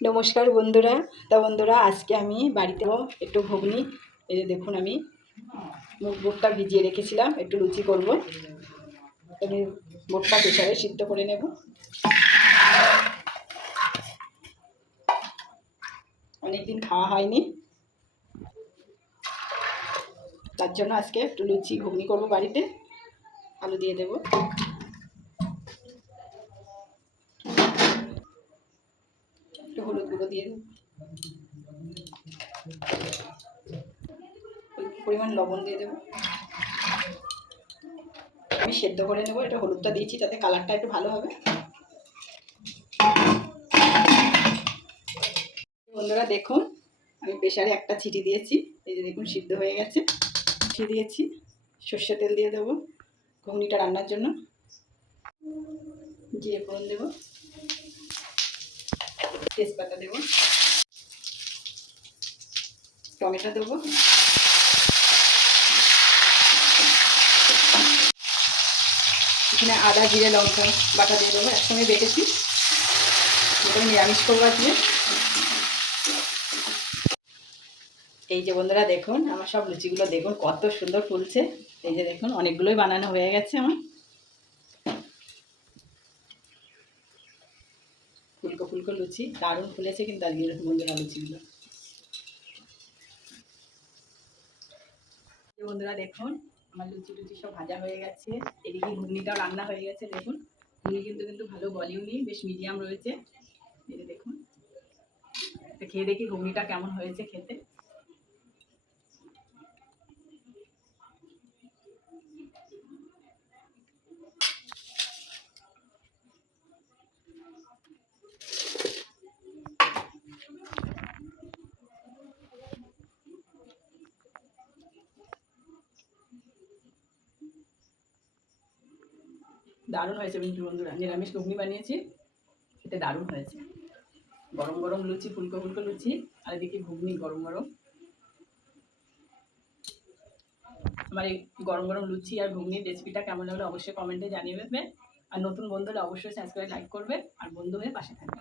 নমস্কার বন্ধুরা। বন্ধুরা আজকে আমি বাড়িতে একটু ঘুগনি, এই যে দেখুন আমি মুগ বুটটা ভিজিয়ে রেখেছিলাম, একটু লুচি করব। আমি বুটটা প্রেসারে সিদ্ধ করে নেব। অনেকদিন খাওয়া হয়নি, তার জন্য আজকে একটু লুচি ঘুগনি করব বাড়িতে। আলু দিয়ে দেব, একটু হলুদ গুঁড়ো দিয়ে দেব, পরিমাণ লবণ দিয়ে দেব। আমি সেদ্ধ করে নেব, এটা হলুদটা দিয়েছি যাতে কালারটা একটু ভালো হবে। বন্ধুরা দেখুন, আমি প্রেসারে একটা সিটি দিয়েছি, এই যে দেখুন সিদ্ধ হয়ে গেছে। দিয়েছি সর্ষে তেল দিয়ে দেবো ঘুগনিটা রান্নার জন্য। জিরে ফোড়ন দেবো, তেজপাতা দেবো, টমেটো দেবো, এখানে আদা জিরে লঙ্কা বাটা দিয়ে দেবো, একসঙ্গে বেটেছি। এটা নিরামিষ করবো আজকে। এই যে বন্ধুরা দেখুন, আমার সব লুচিগুলো দেখুন কত সুন্দর ফুলছে। এই যে দেখুন অনেকগুলোই বানানো হয়ে গেছে আমার। ফুলকো ফুলকো লুচি দারুণ ফুলেছে কিন্তু আজকে বন্ধুরা লুচিগুলো। বন্ধুরা দেখুন আমার লুচি টুচি সব ভাজা হয়ে গেছে, এদিকে ঘুগনিটাও রান্না হয়ে গেছে। দেখুন ঘুগনি কিন্তু ভালো বলিউনি, বেশ মিডিয়াম রয়েছে। এই যে দেখুন, খেয়ে দেখি ঘুগনিটা কেমন হয়েছে খেতে। দারুণ হয়েছে কিন্তু বন্ধুরা, নিরামিষ ঘুগনি বানিয়েছি, খেতে দারুণ হয়েছে। গরম গরম লুচি, ফুলকো ফুলকো লুচি, আর এদিকে ঘুগনি গরম গরম। আমার এই গরম গরম লুচি আর ঘুগনির রেসিপিটা কেমন লাগলো অবশ্যই কমেন্টে জানিয়ে দেবে। আর নতুন বন্ধুরা অবশ্যই সাবস্ক্রাইব লাইক করবে, আর বন্ধু হয়ে পাশে থাকবে।